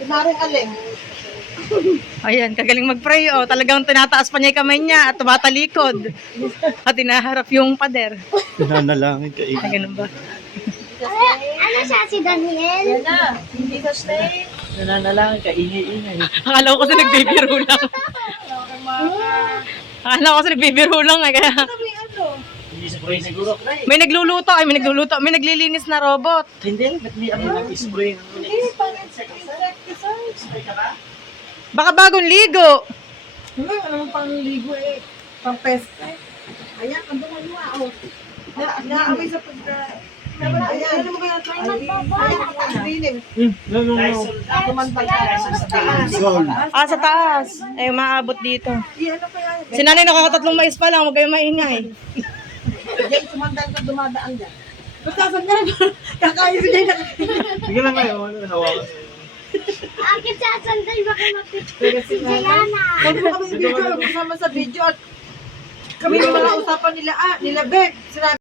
Kumaring alin. Ayan, kagaling mag-pray. Oh. Talagang tinataas pa niya yung kamay niya at tumatalikod. At inaharap yung pader. Nanalangin ka. Ay, ganun ba? Ano siya, si Daniel? Yan na. Hindi ka stay. Nananalangin ka. Ingay-ingay. Akala ko kasi nagbibiro lang. Akala ko kasi nagbibiro lang. Kaya Sabi ano? Hindi spray siguro. may nagluluto. Ay, may nagluluto. May naglilinis na robot. Hindi. Ba't may ano nag-spray? Hindi, pang-exercise. Baka bagong ligo. Ano naman pang-ligo eh. Pang-pesta eh. Ayan, ang dumaluwa oh. Naamoy sa pagka... Ayan, ano mo kaya ito? Ayan, ang dilim. No. Dumantay ka sa taas. Sa taas. Ay, maabot dito. Ano kaya? Si nanay nakakatatlong mais pa lang. Huwag kayong maingay. Diyan, sumandal ka dumadaan dyan. Basta saan ka na? Kakain siya na. Sige lang kayo. Hawakan. Akit sa sandal, baka mapit si Jayana. Kami kami video, kasama sa video at kami yung mga usapan nila, nila Beth. Sinabi